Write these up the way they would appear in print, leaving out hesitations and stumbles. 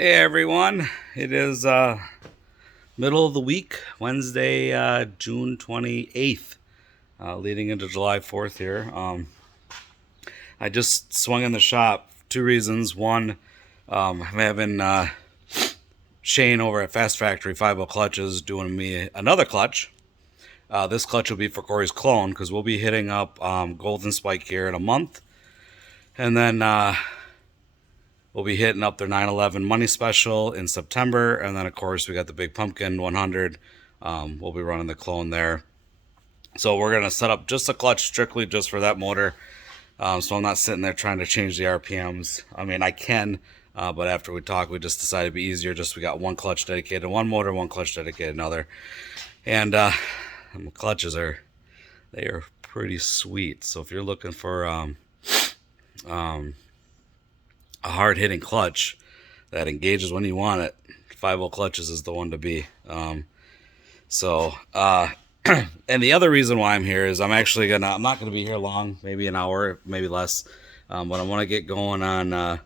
Hey everyone, it is middle of the week, Wednesday, June 28th, leading into July 4th here. I just swung in the shop. Two reasons. One, I'm having Shane over at Fast Factory 50 Clutches doing me another clutch. This clutch will be for Corey's clone because we'll be hitting up Golden Spike here in a month. And then we'll be hitting up their 9/11 money special in September, and then of course we got the Big Pumpkin 100. We'll be running the clone there. So we're gonna set up just a clutch strictly just for that motor. So I'm not sitting there trying to change the RPMs. I mean, I can, but after we talk, we just decided it'd be easier. Just we got one clutch dedicated to one motor, one clutch dedicated to another, and the clutches they are pretty sweet. So if you're looking for a hard-hitting clutch that engages when you want it, 50 Clutches is the one to be. And the other reason why I'm here is I'm not gonna be here long, maybe an hour, maybe less, but I want to get going on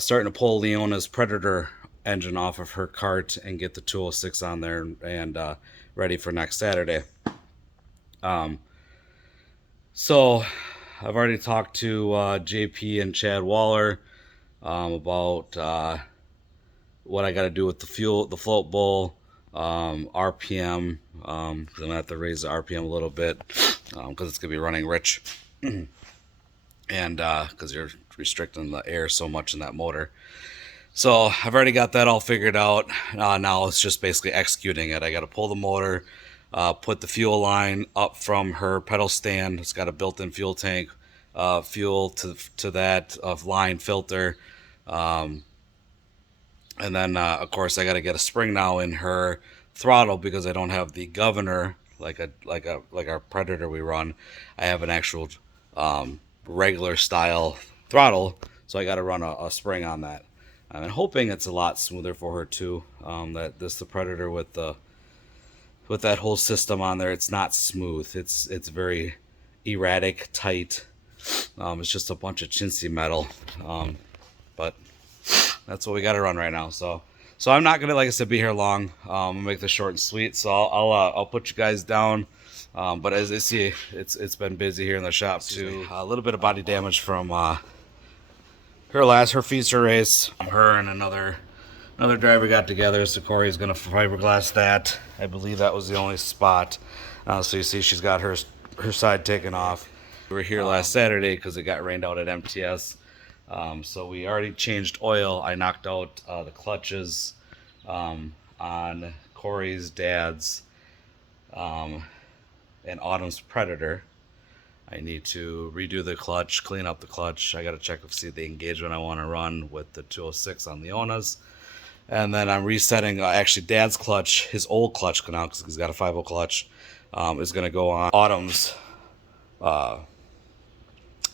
starting to pull Leona's Predator engine off of her Kart and get the 206 on there and ready for next Saturday. So I've already talked to JP and Chad Waller about what I got to do with the float bowl, RPM. I'm gonna have to raise the RPM a little bit because it's gonna be running rich, and because you're restricting the air so much in that motor. So I've already got that all figured out. Now it's just basically executing it. I got to pull the motor, put the fuel line up from her pedal stand. It's got a built-in fuel tank, fuel to that line filter, and then of course I got to get a spring now in her throttle because I don't have the governor like our Predator we run. I have an actual regular style throttle, so I got to run a spring on that. I'm hoping it's a lot smoother for her too. The Predator with that whole system on there, it's not smooth. It's very erratic, tight. It's just a bunch of chintzy metal. But that's what we got to run right now. So I'm not gonna, like I said, be here long. I'll make this short and sweet. So I'll put you guys down. But as you see, it's been busy here in the shop too. A little bit of body damage from her feature race. Her and another driver got together, so Corey's gonna fiberglass that. I believe that was the only spot. So you see she's got her side taken off. We were here last Saturday because it got rained out at MTS. So we already changed oil. I knocked out the clutches on Corey's dad's and Autumn's Predator. I need to redo the clutch, clean up the clutch. I got to check to see the engagement I want to run with the 206 on Leona's. And then I'm resetting, actually Dad's clutch, his old clutch now because he's got a 50 clutch, is going to go on Autumn's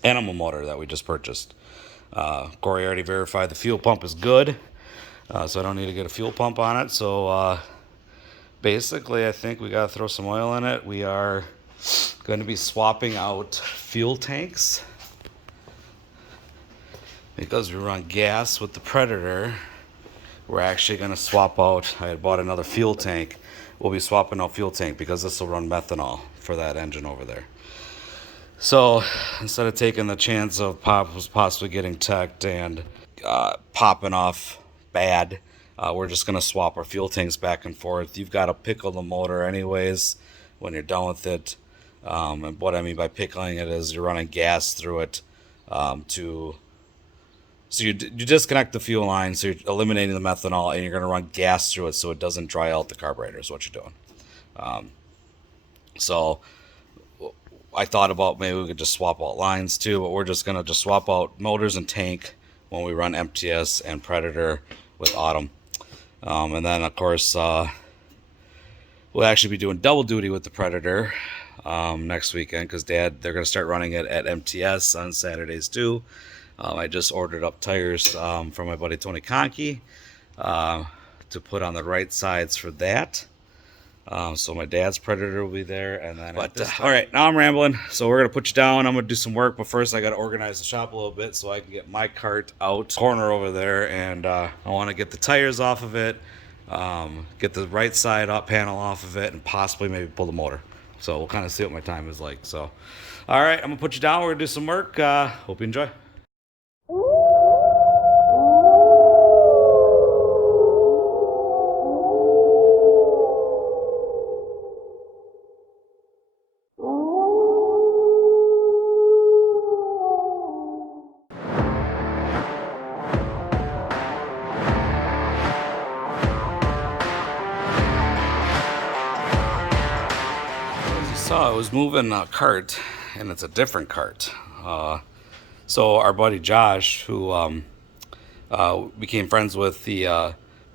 animal motor that we just purchased. Corey already verified the fuel pump is good, so I don't need to get a fuel pump on it. So basically I think we got to throw some oil in it. We are going to be swapping out fuel tanks because we run gas with the Predator. We're actually going to swap out, I had bought another fuel tank. We'll be swapping out fuel tank because this will run methanol for that engine over there. So instead of taking the chance of possibly getting teched and popping off bad, we're just going to swap our fuel tanks back and forth. You've got to pickle the motor anyways when you're done with it. And what I mean by pickling it is you're running gas through it so you disconnect the fuel line, so you're eliminating the methanol, and you're going to run gas through it so it doesn't dry out the carburetor is what you're doing. So I thought about maybe we could just swap out lines too, but we're just going to swap out motors and tank when we run MTS and Predator with Autumn. And then, of course, we'll actually be doing double duty with the Predator next weekend because they're going to start running it at MTS on Saturdays too. I just ordered up tires from my buddy Tony Conkey to put on the right sides for that. So my dad's Predator will be there, and then. But all right, now I'm rambling. So we're gonna put you down. I'm gonna do some work, but first I gotta organize the shop a little bit so I can get my cart out corner over there, and I want to get the tires off of it, get the right side up panel off of it, and possibly maybe pull the motor. So we'll kind of see what my time is like. So, all right, I'm gonna put you down. We're gonna do some work. Hope you enjoy. I was moving a cart, and it's a different cart. So our buddy Josh, who became friends with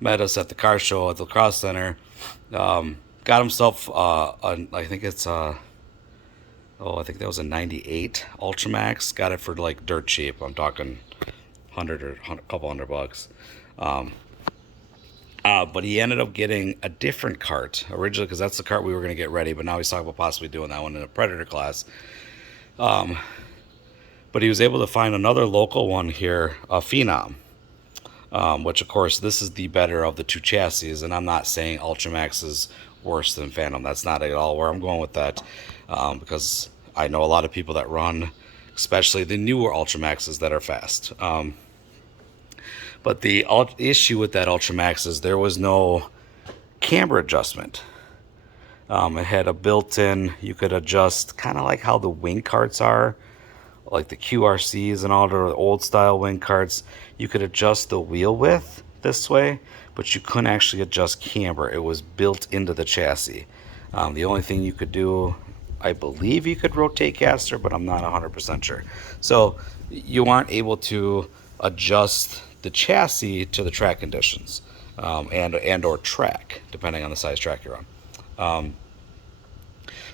met us at the car show at the Lacrosse Center, got himself I think it's I think that was a '98 Ultramax. Got it for like dirt cheap. I'm talking a couple $100. But he ended up getting a different cart originally, because that's the cart we were going to get ready. But now he's talking about possibly doing that one in a Predator class. But he was able to find another local one here, a Phenom, which of course this is the better of the two chassis. And I'm not saying Ultramax is worse than Phantom. That's not at all where I'm going with that, because I know a lot of people that run, especially the newer Ultramaxes, that are fast. But the issue with that Ultramax is there was no camber adjustment. It had a built-in, you could adjust kind of like how the wing carts are, like the QRCs and all the old style wing carts. You could adjust the wheel width this way, but you couldn't actually adjust camber. It was built into the chassis. The only thing you could do, I believe you could rotate caster, but I'm not 100% sure. So you aren't able to adjust the chassis to the track conditions, and or track, depending on the size track you're on.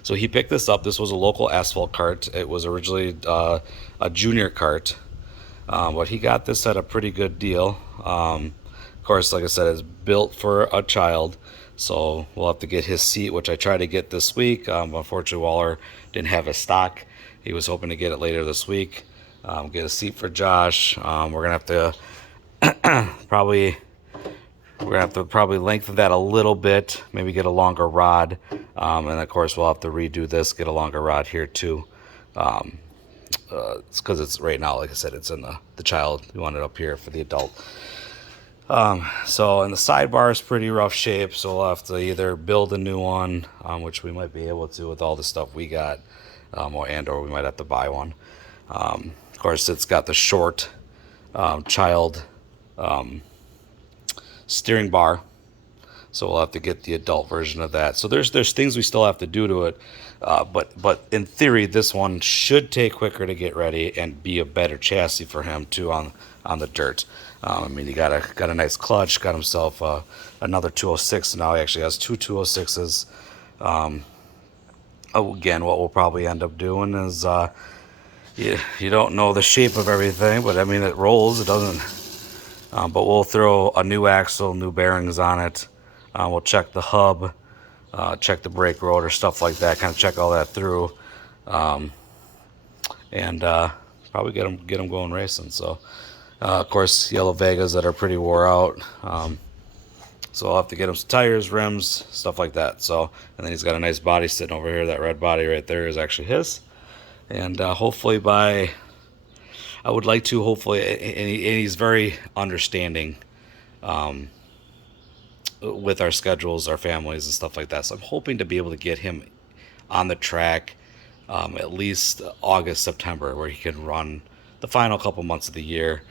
So he picked this up. This was a local asphalt cart. It was originally a junior cart, but he got this at a pretty good deal. Of course, like I said, it's built for a child, so we'll have to get his seat, which I tried to get this week. Unfortunately, Waller didn't have a stock. He was hoping to get it later this week. Get a seat for Josh. We're gonna have to probably lengthen that a little bit, maybe get a longer rod, and of course we'll have to redo this, get a longer rod here too. It's because it's right now, like I said, it's in the child. We want it up here for the adult. So, and the sidebar is pretty rough shape, so we'll have to either build a new one, which we might be able to with all the stuff we got, or we might have to buy one. Of course, it's got the short child steering bar, so we'll have to get the adult version of that. So there's things we still have to do to it, but in theory this one should take quicker to get ready and be a better chassis for him too on the dirt. I mean, he got a nice clutch, got himself another 206, and now he actually has two 206s. Again, what we'll probably end up doing is you don't know the shape of everything, but I mean, it rolls, it doesn't. But we'll throw a new axle, new bearings on it. We'll check the hub, check the brake rotor, stuff like that, kind of check all that through, and probably get them going racing. So, of course, yellow Vegas that are pretty wore out. So I'll have to get him some tires, rims, stuff like that. So, and then he's got a nice body sitting over here. That red body right there is actually his. And hopefully I would like to, hopefully, and he's very understanding with our schedules, our families, and stuff like that. So I'm hoping to be able to get him on the track at least August, September, where he can run the final couple months of the year.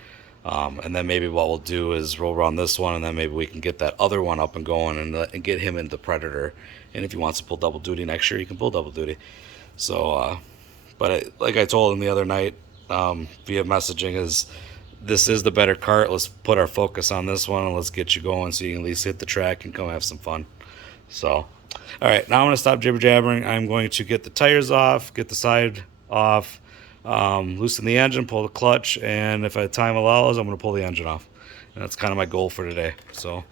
And then maybe what we'll do is we'll run this one, and then maybe we can get that other one up and going, and get him into the Predator. And if he wants to pull double duty next year, he can pull double duty. So, like I told him the other night via messaging, this is the better cart. Let's put our focus on this one, and let's get you going so you can at least hit the track and come have some fun. So, all right, now I'm going to stop jibber jabbering. I'm going to get the tires off, get the side off, loosen the engine, pull the clutch, and if time allows, I'm going to pull the engine off. And that's kind of my goal for today. So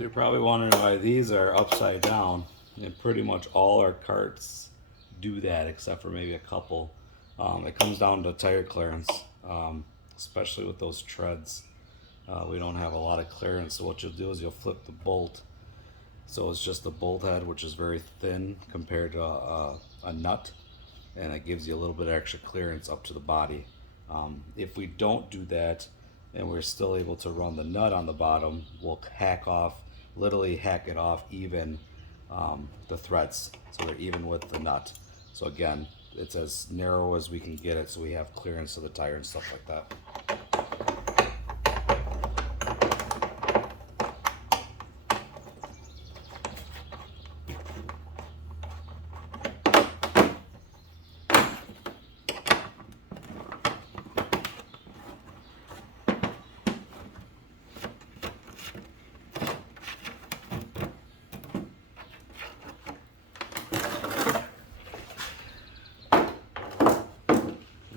So you're probably wondering why these are upside down, and pretty much all our carts do that except for maybe a couple. It comes down to tire clearance, especially with those treads. We don't have a lot of clearance, so what you'll do is you'll flip the bolt. So it's just the bolt head, which is very thin compared to a nut, and it gives you a little bit of extra clearance up to the body. If we don't do that and we're still able to run the nut on the bottom, we'll literally hack it off even the threads, so they're even with the nut. So again, it's as narrow as we can get it, so we have clearance to the tire and stuff like that.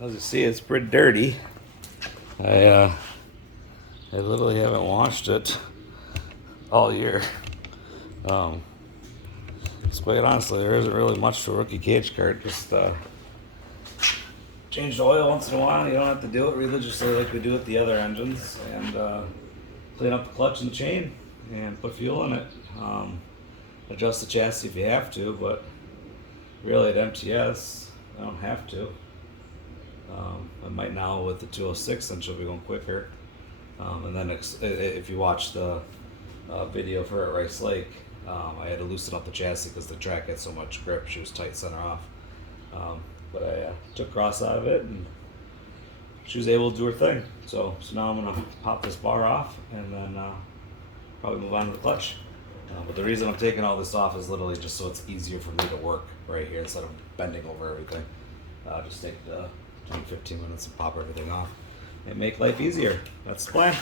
As you see, it's pretty dirty. I literally haven't washed it all year. Quite honestly, there isn't really much to a rookie cage kart. Just change the oil once in a while. You don't have to do it religiously like we do with the other engines, and clean up the clutch and chain and put fuel in it. Adjust the chassis if you have to, but really at MTS, I don't have to. I might now with the 206, since she'll be going quicker. And then if you watch the video for at Rice Lake, I had to loosen up the chassis because the track had so much grip. She was tight center off. But I took Ross out of it, and she was able to do her thing. So now I'm going to pop this bar off and then probably move on to the clutch. But the reason I'm taking all this off is literally just so it's easier for me to work right here instead of bending over everything. Just take 10-15 minutes and pop everything off and make life easier. That's the plan.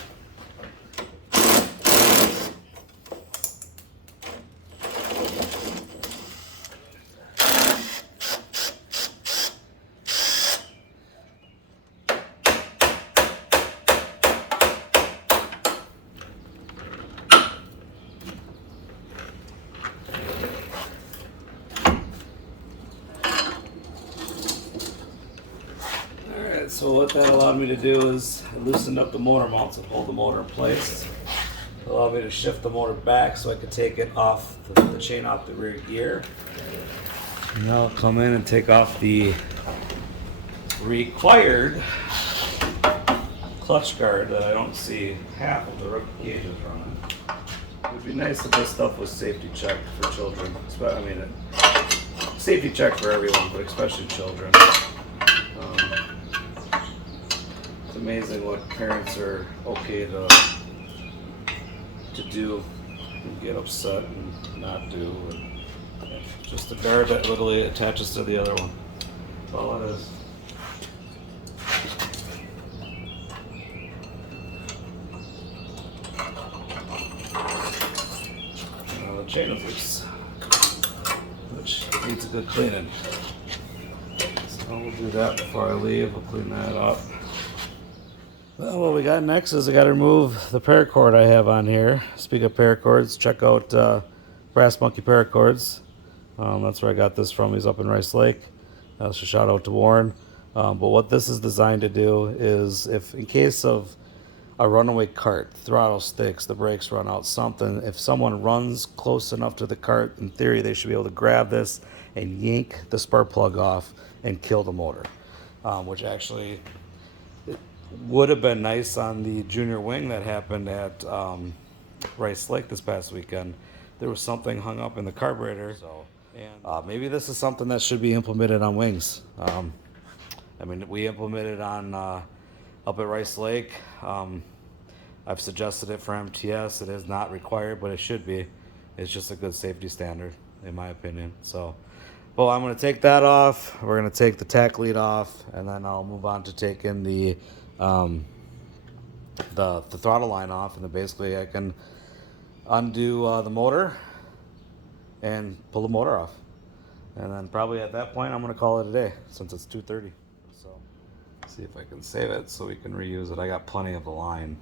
So what that allowed me to do is I loosened up the motor mounts that hold the motor in place. It allowed me to shift the motor back so I could take it off the chain off the rear gear. And now I'll come in and take off the required clutch guard that I don't see half of the rookie cages running. It would be nice if this stuff was safety checked for children. I mean, safety check for everyone, but especially children. It's amazing what parents are okay to do and get upset and not do. And just a guard that literally attaches to the other one. That's all it is. Now the chain is loose, which needs a good cleaning. So we'll do that before I leave. We'll clean that up. Well, what we got next is I got to remove the paracord I have on here. Speaking of paracords, check out Brass Monkey Paracords. That's where I got this from. He's up in Rice Lake. So shout out to Warren. But what this is designed to do is, if in case of a runaway cart, throttle sticks, the brakes run out, something, if someone runs close enough to the cart, in theory they should be able to grab this and yank the spark plug off and kill the motor, which actually would have been nice on the junior wing that happened at Rice Lake this past weekend. There was something hung up in the carburetor. And maybe this is something that should be implemented on wings. I mean, we implemented on up at Rice Lake. I've suggested it for MTS. It is not required, but it should be. It's just a good safety standard, in my opinion. So, well, I'm going to take that off. We're going to take the tack lead off, and then I'll move on to taking the throttle line off, and then basically I can undo the motor and pull the motor off. And then probably at that point I'm going to call it a day, since it's 2:30. So see if I can save it so we can reuse it. I got plenty of the line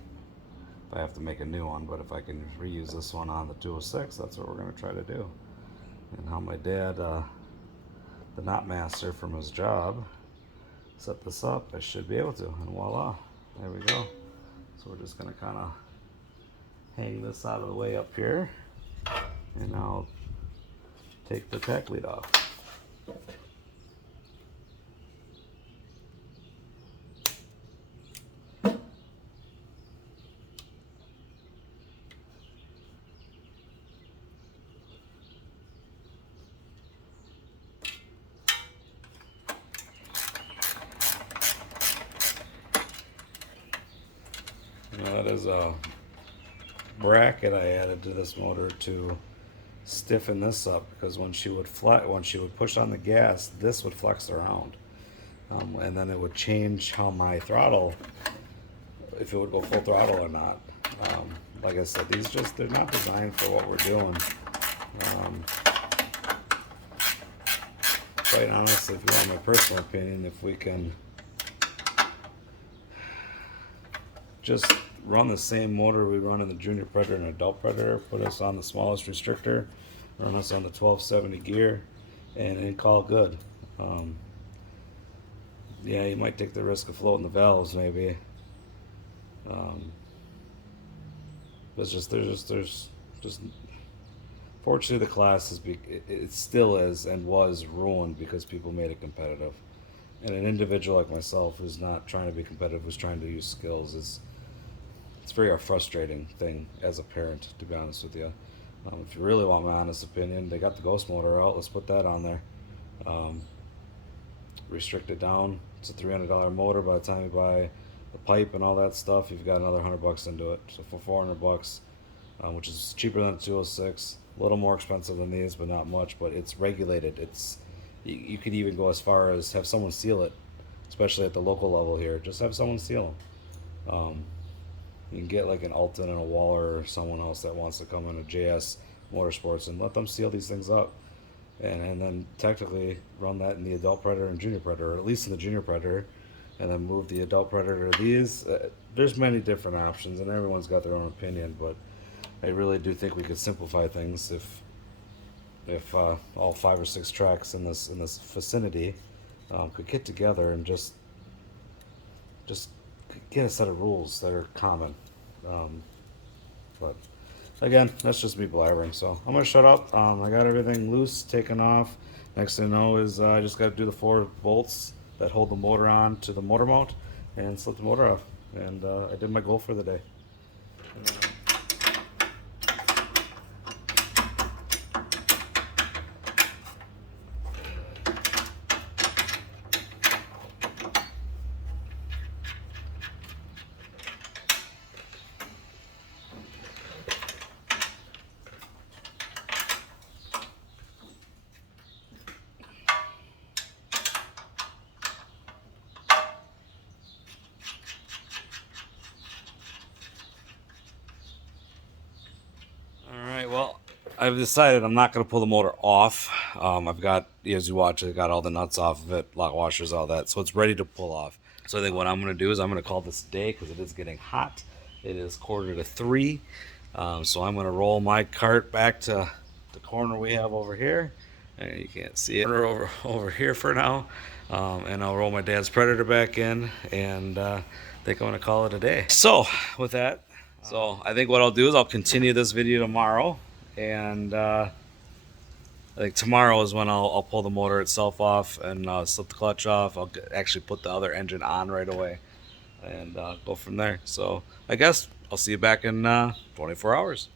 if I have to make a new one. But if I can reuse this one on the 206, that's what we're going to try to do. And how my dad, the knot master from his job, set this up, I should be able to. And voila, there we go. So we're just going to kind of hang this out of the way up here, and I'll take the tack lead off. Now that is a bracket I added to this motor to stiffen this up, because when she would push on the gas, this would flex around, and then it would change how my throttle, if it would go full throttle or not. Like I said, they're not designed for what we're doing. Quite honestly, if you want my personal opinion, if we can just run the same motor we run in the Junior Predator and Adult Predator, put us on the smallest restrictor, run us on the 1270 gear, and call it good. Yeah, you might take the risk of floating the valves, maybe. There's just fortunately the class it still is and was ruined because people made it competitive. And an individual like myself who's not trying to be competitive, who's trying to use skills, it's very frustrating thing as a parent, to be honest with you. If you really want my honest opinion, they got the ghost motor out. Let's put that on there. Restrict it down. It's a $300 motor. By the time you buy the pipe and all that stuff, you've got another $100 into it. So for $400, which is cheaper than a 206, a little more expensive than these, but not much. But it's regulated. You could even go as far as have someone seal it, especially at the local level here. Just have someone seal them. You can get like an Alton and a Waller or someone else that wants to come in a JS MotorSports and let them seal these things up, and then technically run that in the Adult Predator and Junior Predator, or at least in the Junior Predator, and then move the Adult Predator to these. There's many different options, and everyone's got their own opinion, but I really do think we could simplify things if all 5 or 6 tracks in this vicinity could get together and just get a set of rules that are common. But again, that's just me blabbering, so I'm gonna shut up. I got everything loose, taken off. Next thing I know is I just got to do the 4 bolts that hold the motor on to the motor mount and slip the motor off, and I did my goal for the day. Well, I've decided I'm not going to pull the motor off. I've got, as you watch, I got all the nuts off of it, lock washers, all that, so it's ready to pull off. So I think what I'm going to do is I'm going to call this a day because it is getting hot. It is 2:45, so I'm going to roll my cart back to the corner we have over here. And you can't see it over here for now. And I'll roll my dad's Predator back in, and I think I'm going to call it a day. So with that, I think what I'll do is I'll continue this video tomorrow, and I think tomorrow is when I'll pull the motor itself off and slip the clutch off. I'll actually put the other engine on right away and go from there. So I guess I'll see you back in 24 hours.